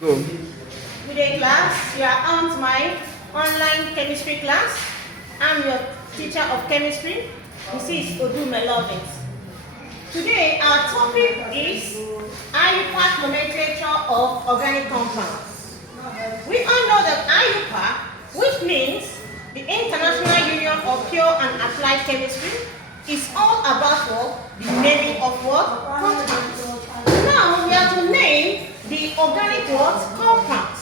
Go. Good day, class. You are on to my online chemistry class. I'm your teacher of chemistry. This is Odu Melodins. Today, our topic is IUPAC nomenclature of organic compounds. We all know that IUPAC, which means the International Union of Pure and Applied Chemistry, is all about what? The naming of what? Compounds. Now, we are to name the organic what? Compounds.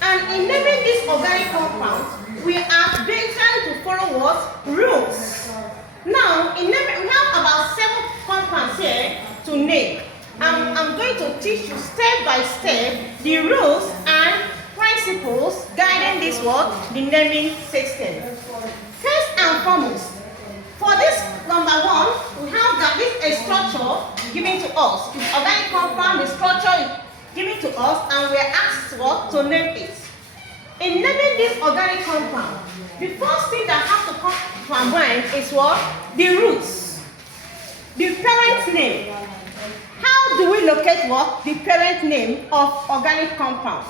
And in naming these organic compounds, we are basically to follow what? Rules. Now, in naming, we have about 7 compounds here to name. I'm going to teach you step by step the rules and principles guiding this what? The naming system. First and foremost, for this number 1, we have that this is a structure given to us. The organic compound, the structure is given to us, and we are asked what? To name it. In naming this organic compound, the first thing that has to come to our mind is what? The roots. The parent name. How do we locate what? The parent name of organic compound.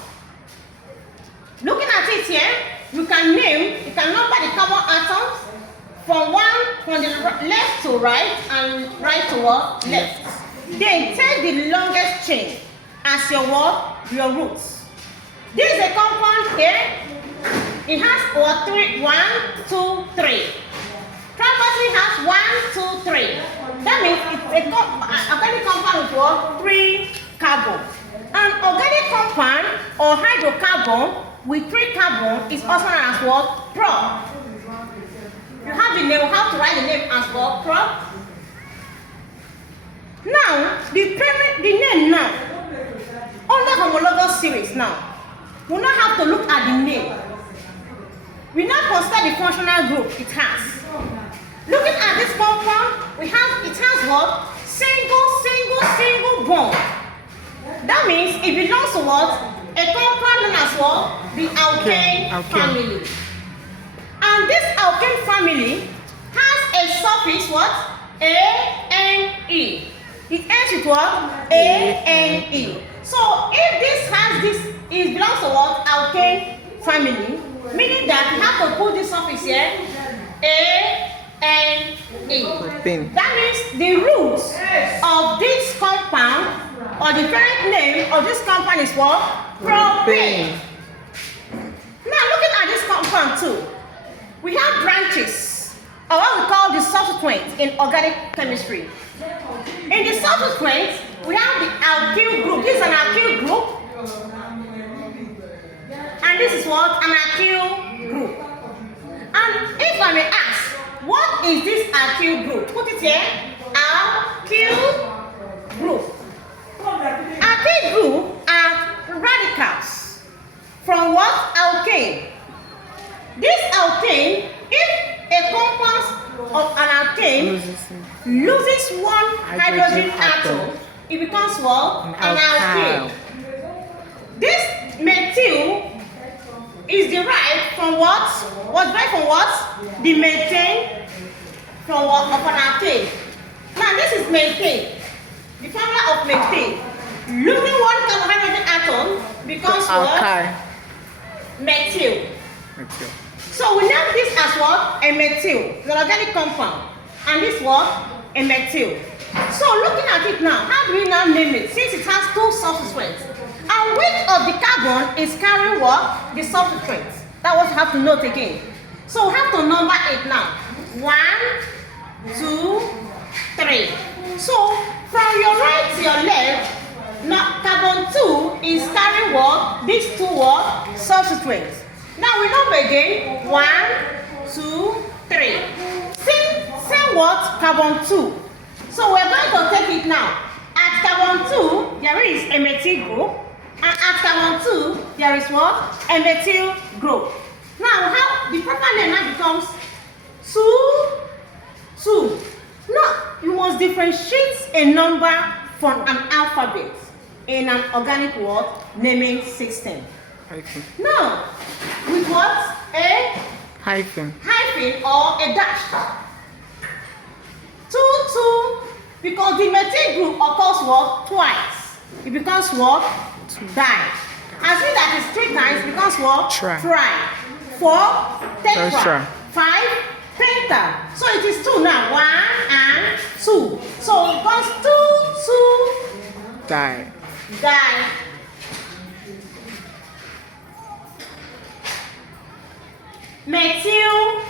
Looking at it here, you can number the carbon atoms from the left to right and right to what? Left. Then take the longest chain as your what? Your roots. This is a compound here. It has what? 3, 1, 2, 3. Carboxyl has 1, 2, 3. That means it's a organic compound with what? 3 carbons. An organic compound or hydrocarbon with 3 carbons is also known as what? Prop. You have the name, you have to write the name as well, prop. Now, the name now, under homologous series now, we now have to look at the name. We now consider the functional group it has. Looking at this compound, it has what? Single bond. That means it belongs to what? A compound known as what? The alkane family. And this alkane family has a suffix what? A-N-E. It ends with what? A-N-E. So if it belongs to what? Alkane family, meaning that you have to put this suffix here, A-N-E. That means the roots of this compound or the parent name of this compound is what? Propane. Now looking at this compound too, we have branches, or what we call the subsequent in organic chemistry. In the subsequent, we have the alkyl group. This is an alkyl group. And this is what? An alkyl group. And if I may ask, what is this alkyl group? Put it here. Alkyl group. Alkyl group are radicals from what? Alkane. This alkane, if a compound of an alkane loses one hydrogen atom, it becomes what? An alkane. This methyl is derived from what? Was derived from what? The methane from what? Of an alkane. Now this is methane. The formula of methane. Losing one hydrogen atom becomes what? Methyl. So we name this as what? A methyl. It's an organic compound. And this what? A methyl. So looking at it now, how do we now name it? Since it has 2 substituents. And which of the carbon is carrying what? The substituent. That's what you have to note again. So we have to number it now. 1, 2, 3. So from your right to your left, now carbon 2 is carrying what? These 2 what? Substituents. Now we number again. 1, 2, 3. Say what? Carbon 2. So we're going to take it now. At carbon 2, there is a methyl group. And at carbon 2, there is what? A methyl group. Now how the proper name now becomes 2. Now you must differentiate a number from an alphabet in an organic word naming system. Now, with what? A hyphen or a dash. 2, because the methyl group occurs what? Twice. It becomes what? Die. Assuming that is 3 times becomes what? Tri. 4, tetra. Tetra. 5, penta. So it is 2 now. 1 and 2. So it becomes 2, 2, Die. die. Methyl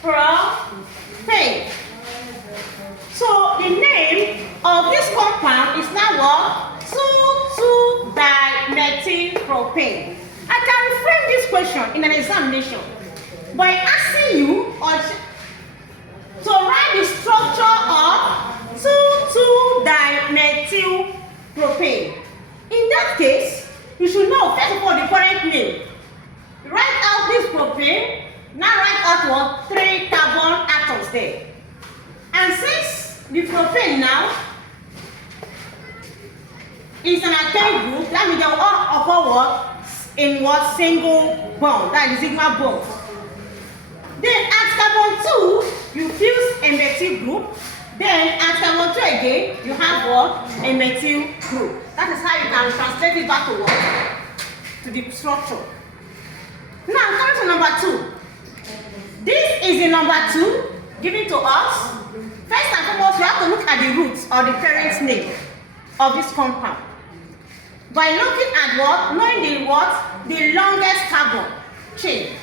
propane. So the name of this compound is now what? 2,2-dimethylpropane. I can reframe this question in an examination by asking you to write the structure of 2,2-dimethylpropane. In that case, you should know first of all the correct name. Write out this propane. Now write out what? 3 carbon atoms there. And since the propane now is an alkyl group, that means they will all occur what? In what? Single bond. That is sigma bond. Then at carbon 2, you fuse a methyl group. Then at carbon 2 again, you have what? A methyl group. That is how you can translate it back to what? To the structure. Now coming to number 2. This is the number 2 given to us. First and foremost, we have to look at the roots or the parent's name of this compound. By looking at what? Knowing the what? The longest carbon chain.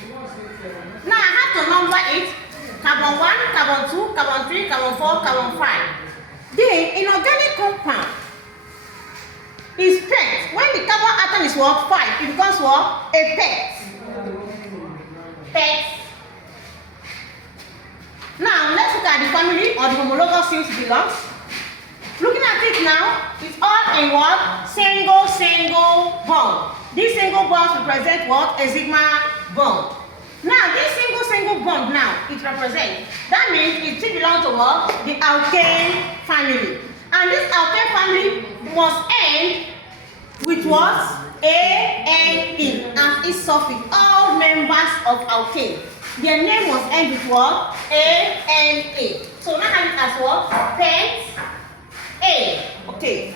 Now I have to number it. Carbon 1, carbon 2, carbon 3, carbon 4, carbon 5. Then inorganic compound is paired. When the carbon atom is what? 5, it becomes what? A pet. Pet. Now let's look at the family or the homologous since it belongs. Looking at it now, it's all in what? Single bond. These single bonds represent what? A sigma bond. Now this single bond now, it represents. That means it should belong to what? The alkane family. And this alkane family must end with what? A-N-E as its suffix. All members of alkane. Their name must end with what? A-N-A. So now have it as what? Pent A. Okay.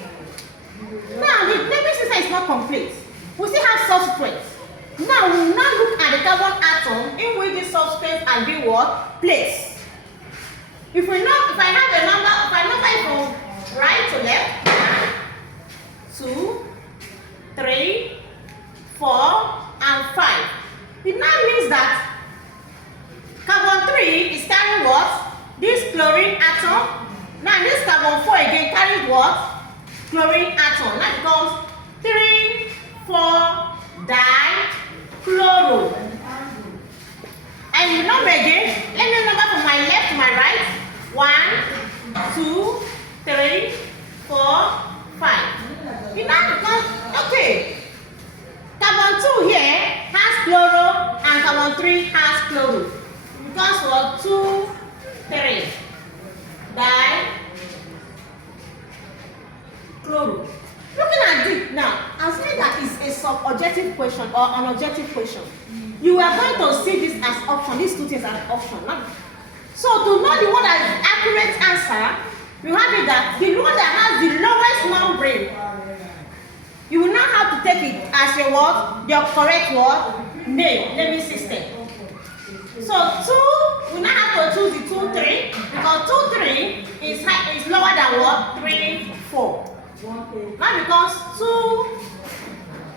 Now the naming system is not complete. We still have substrates. Now we will now look at the carbon atom in which this substrate has been what? Placed. If I have a number, if I number it from right to left, 1, 2, 3, 4, and 5. It now means that carbon 3 is carrying what? This chlorine atom. Now this carbon 4 again carries what? Chlorine atom. That becomes 3, 4 dichloro. And you number again. Let me number from my left to my right. 1, 2, 3, 4, 5. It now becomes okay. Carbon 2 here has chloro and carbon 3 has chloro. Because what? 2, 3 dichloro. Looking at it now, assuming that is a sub-objective question or an objective question, you are going to see this as option, these two things as option. So to know the one that is accurate answer, you have it that the one that has the lowest membrane, you will now have to take it as your what? Your correct word, naming system. So 2, we now have to choose the 2, 3, because 2, 3 is lower than what? 3, 4. Now becomes 2,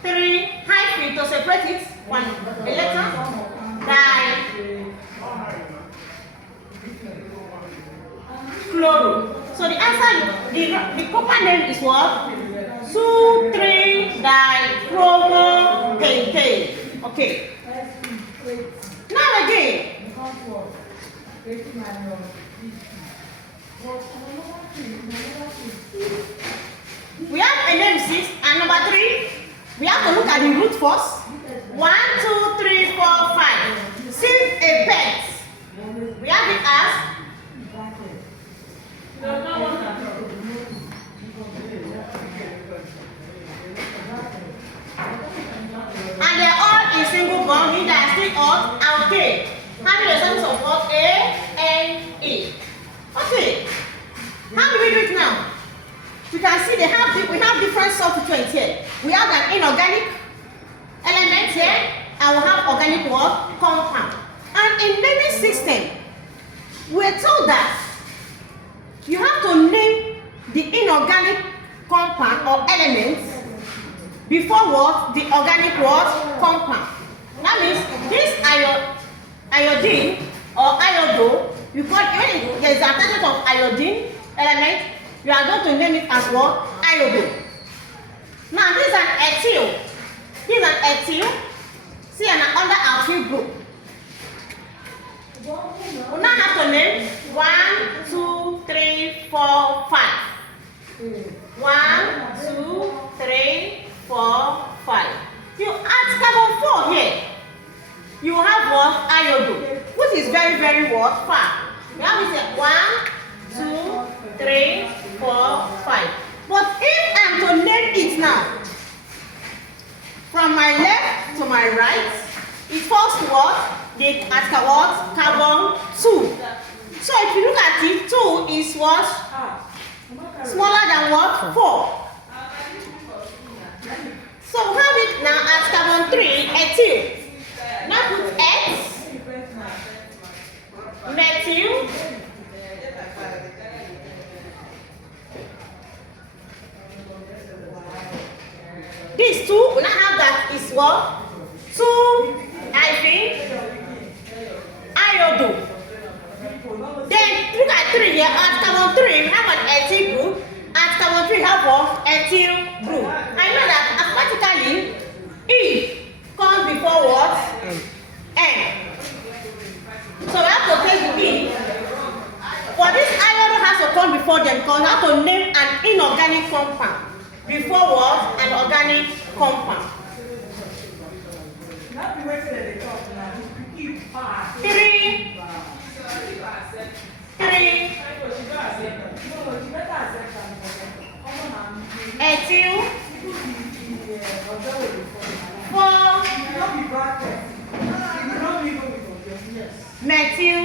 3 hyphen to separate it, a letter, dichloro. So the answer, the proper name is what? 2, 3 dichromopentane. Okay. Now again. We have a name 6 and number 3. We have to look at the root first. 1, 2, 3, 4, 5. Since a pet, we have it as and they are all in single bond, meaning they are still on alkane. Having a sense of what? A-N-E. Okay. How do we do it now? You can can see we have different substituents here. We have an inorganic element here, and we have organic what? Compound. And in naming system, we're told that you have to name the inorganic compound or elements before what? The organic what? Compound. That means this iodine or iodo, you call it, when there is an attachment of iodine element, you are going to name it as what? Iodo. Now this is an ethyl. This is an ethyl. See, and under alkyl group. We now have to name 1, 2, 3, 4, 5. 1, 2, 3, 4, 5. You add carbon 4 here. You have what? Iodo, which is very, very what? Far. You have it 1, 2, 3, 4, 5. But if I'm to name it now, from my left to my right, it falls to what? The at what? Carbon 2. So if you look at it, 2 is what? Smaller than what? 4. So we have it now at carbon 3, ethyl. Now put X, methyl, these two, we now have that is what? 2 iodo. Then look at 3 here. At carbon 3, we have an ethyl group. At carbon 3, we have what? Ethyl group. I know that alphabetically, E comes before what? N. So we have to take the E. For this iodo has to come before them because we have to name an inorganic compound before what? An organic compound. 3 ethyl 4 methyl.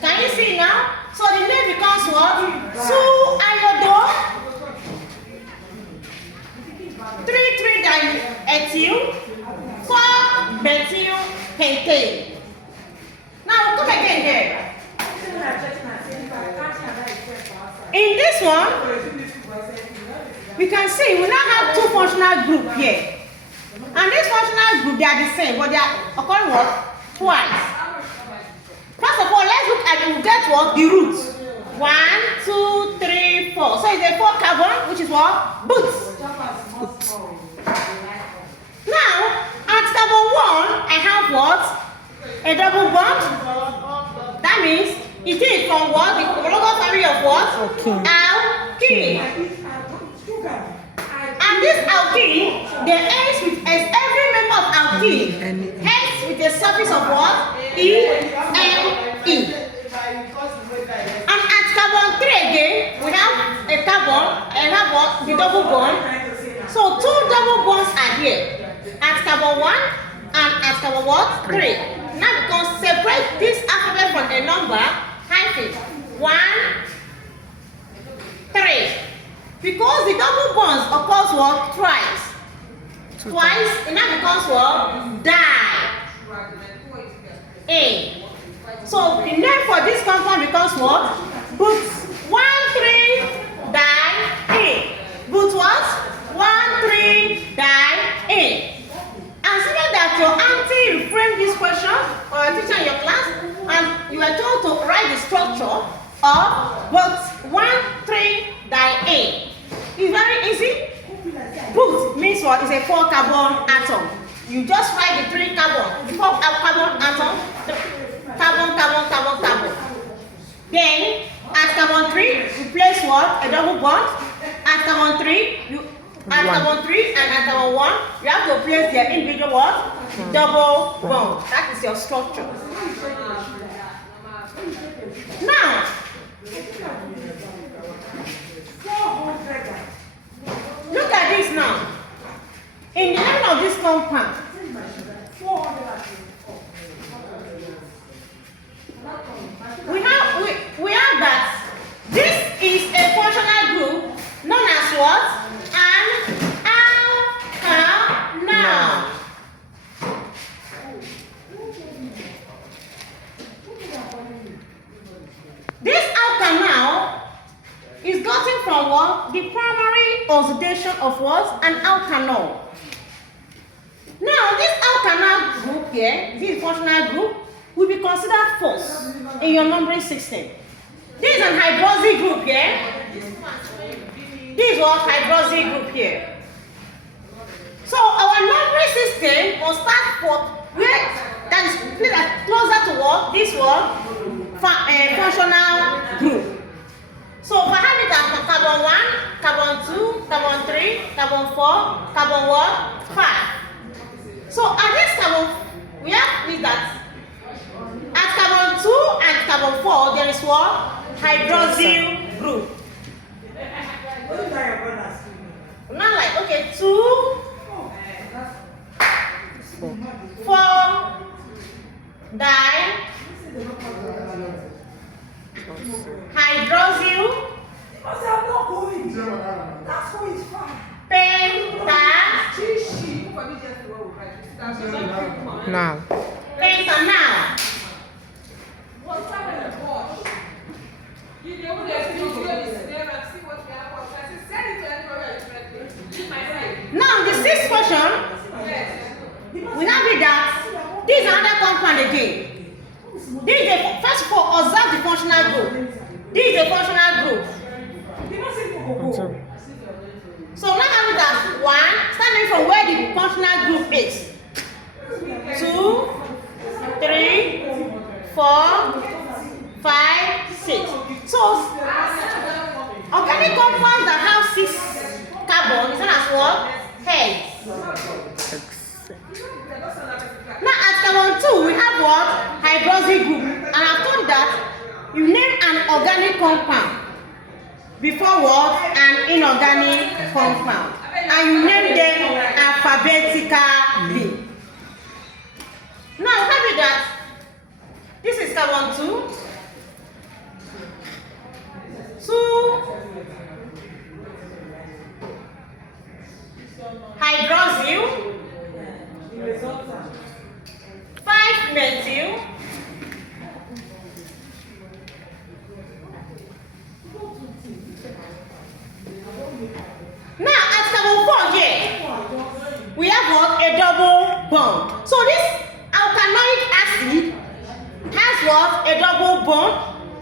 Can you see now? So the name becomes what? 2 iodo 3 diethyl 4 methyl pentane. Now come again here. In this one, we can see we now have 2 functional groups here. And this functional group, they are the same, but they are occurring what? Twice. First of all, let's look at we'll get what? The roots. 1, 2, 3, 4. So it's a 4 carbon, which is what? Boots. Now, at carbon 1, I have what? A double bond. That means it is from what? The chromosomal family of what? Okay. Alkene. And this alkene, the ends with as every member of alkene ends with a suffix of what? E-M-E. And at carbon 3 again, we have a carbon and have what? The double bond. So 2 double bonds are here. At carbon 1 and at carbon what? 3. Now we can separate this alphabet from a number hyphen 1, 3. Because the double bonds occurs what? Twice. Twice, and now becomes what? Di. A. So the name for this compound becomes what? But 1, 3 di A. But what? 1, 3 di A. And so that your auntie framed this question or a teacher in your class and you were told to write the structure of but 1, 3 di A. It's very easy. But means what? It's a 4 carbon atom. You just write the 3 carbon. The 4 carbon atom. Carbon. Then at carbon 3, you place what? A double bond. At carbon 3, carbon 3 and at carbon 1, you have to place their individual what? Double bond. That is your structure. Now, look at this now. In the name of this compound, from what? The primary oxidation of what? An alkanol. Now, this alkanol group here, this functional group, will be considered false in your numbering system. This is an hydroxy group here. This is what hydroxy group here. So our numbering system will start for where that is closer to what? This one, functional group. So if I have it as carbon 1, carbon 2, carbon 3, carbon 4, carbon 1, 5. So at this carbon, we have this that at carbon 2 and carbon 4, there is what? Hydroxyl group. Now like, okay, 2, 4, di, hydroxyl, penta, now. Penta now. Now the sixth question, we have it that this is another compound again. This is the first of all, observe the functional group. This is a functional group. So now have it as 1, starting from where the functional group is. 2, 3, 4, 5, 6. So organic compounds that have 6 carbon is known as what? Heads. Now at carbon 2 we have what? Hydroxy group. And I've told that you name an organic compound before what? An inorganic compound. And you name them alphabetically. Now have it that this is carbon 2, 2 hydroxyl, 5 methyl, 4 here, we have what? A double bond. So this alkanoic acid has what? A double bond.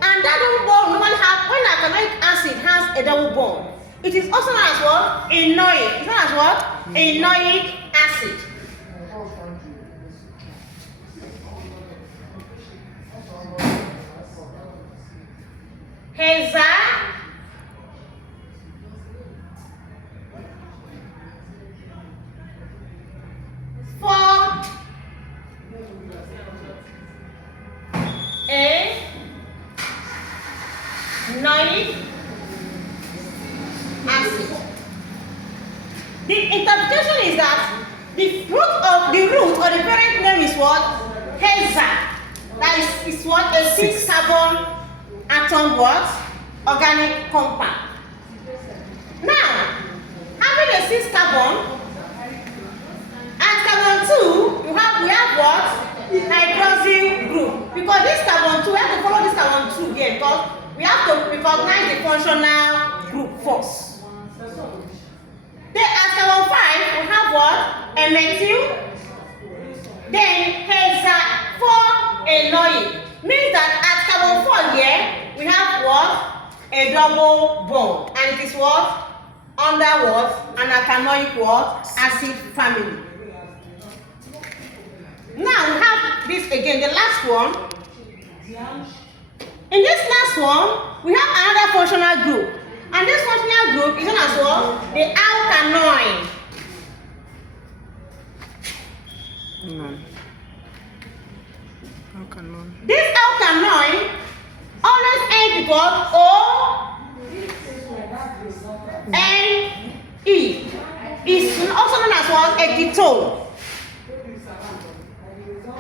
And that double bond normally have, when alkanoic acid has a double bond, it is also known as what? Enoic. It's known as what? Enoic acid. Heza, enoic acid. The interpretation is that the root or the parent name is what? Heza. That is what? A 6 carbon atom what? Organic compound. Now, having a 6 carbon, at carbon 2, we have what? Hydroxyl group. Because this carbon 2, we have to follow this carbon 2 here because we have to recognize the functional group first. Then at carbon 5, we have what? A methyl. Then hexafenoic. Means that at carbon 4 here, we have what? A double bond. And it is what? Under what? An alkanoic what? Acid family. Now we have this again, the last one. In this last one, we have another functional group. And this functional group is known as what? The alkanoid. This alkanoid always ends with what? O-N-E. Is also known as what? A ketone.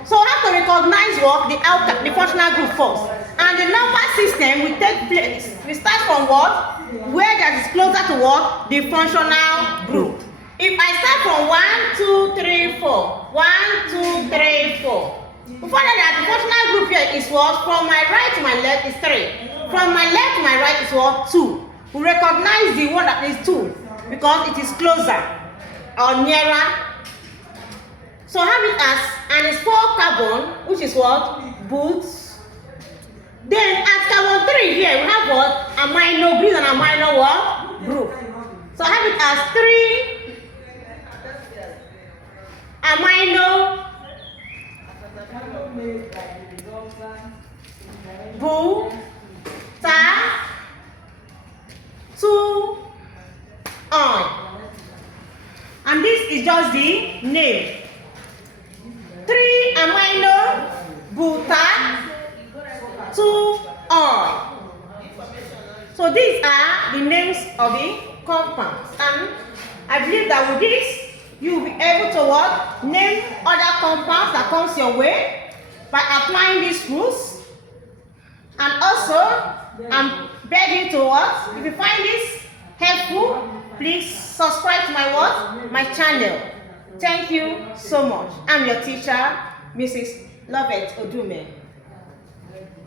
So we have to recognize what? The functional group first. And the number system will take place. We start from what? Where that is closer to what? The functional group. If I start from 1, 2, 3, 4. 1, 2, 3, 4. We find that the functional group here is what? From my right to my left is 3. From my left to my right is what? 2. We recognize the one that is 2 because it is closer or nearer. So have it as, and it's 4 carbon, which is what? Boots. Then at carbon 3 here, we have what? Amino group and amino what? Group. So have it as 3 amino buta 2 on. And this is just the name. 3 amino buta 2 on. So these are the names of the compounds. And I believe that with this, you will be able to what? Name other compounds that comes your way by applying these rules. And also, I'm begging to what? If you find this helpful, please subscribe to my what? My channel. Thank you so much. I'm your teacher, Mrs. Lovett Odume.